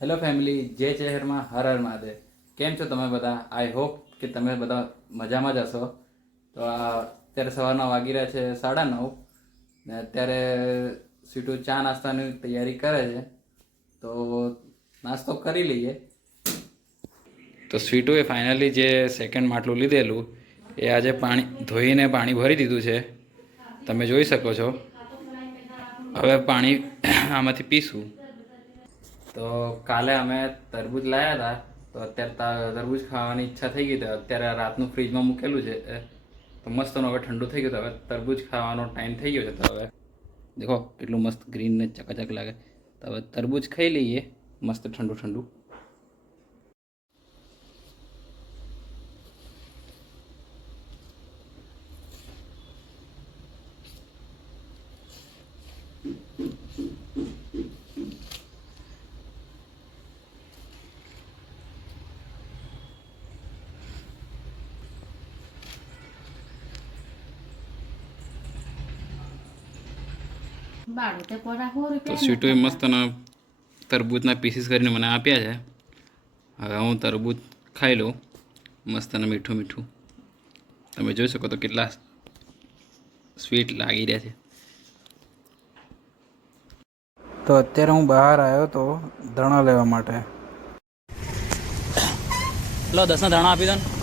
Hello family, જે શહેરમાં હર હર મહાદેવ. કેમ છો તમે બધા? આઈ હોપ કે તમે બધા મજામાં જ હશો. તો અત્યારે સવારના વાગી રહ્યા છે 9:30 ને અત્યારે સ્વીટુ ચા નાસ્તાની તૈયારી કરે છે. તો નાસ્તો કરી લઈએ. તો સ્વીટુએ ફાઇનલી જે સેકન્ડ માટલું લીધેલું એ આજે પાણી ધોઈને પાણી ભરી દીધું છે. તમે જોઈ શકો છો. હવે પાણી આમાંથી પીશું. તો કાલે અમે તરબૂચ લાવ્યા હતા. તો અત્યારે તરબૂચ ખાવાની ઈચ્છા થઈ ગઈ. તો અત્યારે રાતનું ફ્રીજમાં મૂકેલું છે. તો મસ્તનું હવે ઠંડુ થઈ ગયું. તો હવે તરબૂચ ખાવાનો ટાઈમ થઈ ગયો છે. તો હવે દેખો કેટલું મસ્ત ગ્રીન ને ચકાચક લાગે. તો હવે તરબૂચ ખાઈ લઈએ મસ્ત ઠંડુ ઠંડુ. તો સ્વીટુએ મસ્તના તરબૂચના પીસીસ કરીને મને આપ્યા છે. હવે હું તરબૂચ ખાઈ લઉં મસ્તના મીઠું મીઠું. તમે જોઈ શકો તો કેટલા સ્વીટ લાગી રહ્યા છે. તો અત્યારે હું બહાર આવ્યો તો ધાણા લેવા માટે. લો 10ના ધાણા આપી દો ને.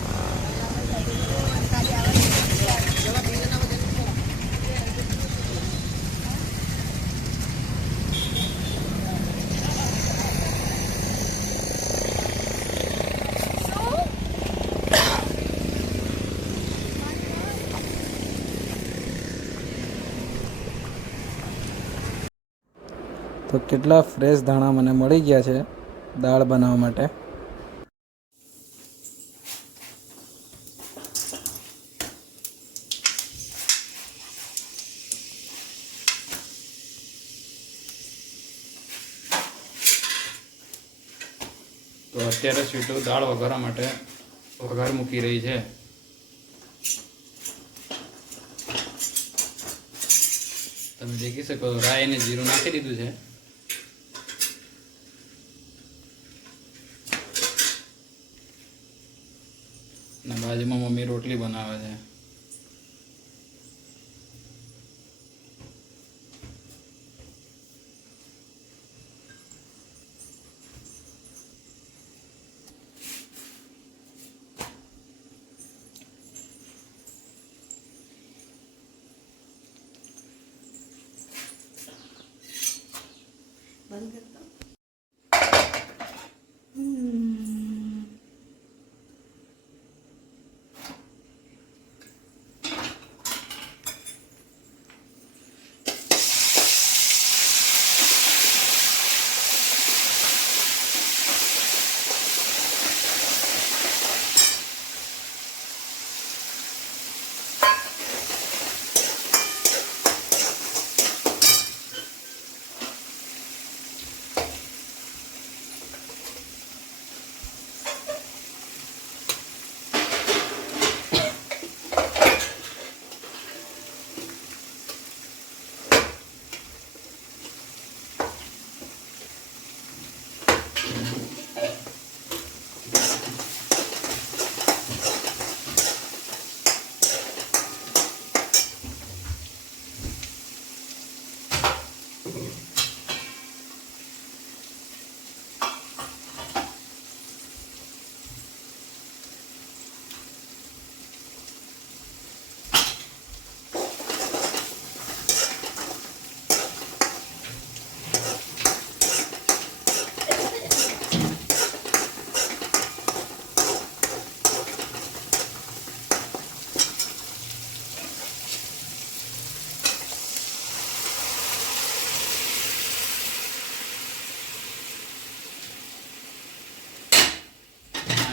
તો કેટલા ફ્રેશ ધાણા મને મળી ગયા છે દાળ બનાવવા માટે. તો અત્યારે સ્વીટુ દાળ વઘારવા માટે વઘાર મૂકી રહી છે. તમે દેખી શકો રાઈ અને જીરું નાખી દીધું છે. અને બાજુમાં મમ્મી રોટલી બનાવે છે. બંધ કરતો.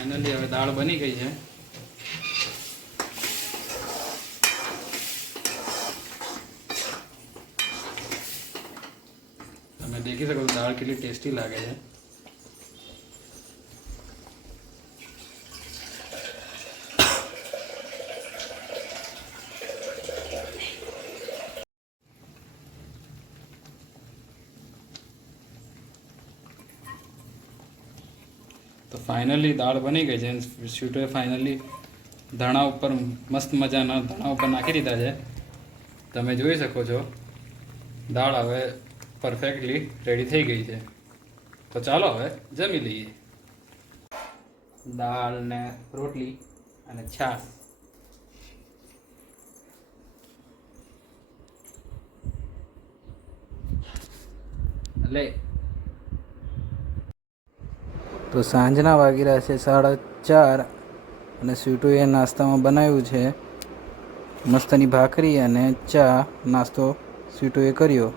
ફાઇનલી હવે દાળ બની ગઈ છે. તમે દેખી શકો દાળ કેટલી ટેસ્ટી લાગે છે. તો ફાઇનલી દાળ બની ગઈ છે. સ્વીટોએ ફાઇનલી ધાણા ઉપર મસ્ત મજાના ધાણા ઉપર નાખી દીધા છે. તમે જોઈ શકો છો દાળ હવે પરફેક્ટલી રેડી થઈ ગઈ છે. તો ચાલો હવે જમી લઈએ. દાળ ને રોટલી અને છાશ. લે તો સાંજના વાગી રહ્યા છે 4:30 અને સ્વીટુએ નાસ્તામાં બનાવ્યું છે મસ્તની ભાખરી અને ચા. નાસ્તો સ્વીટુએ કર્યો.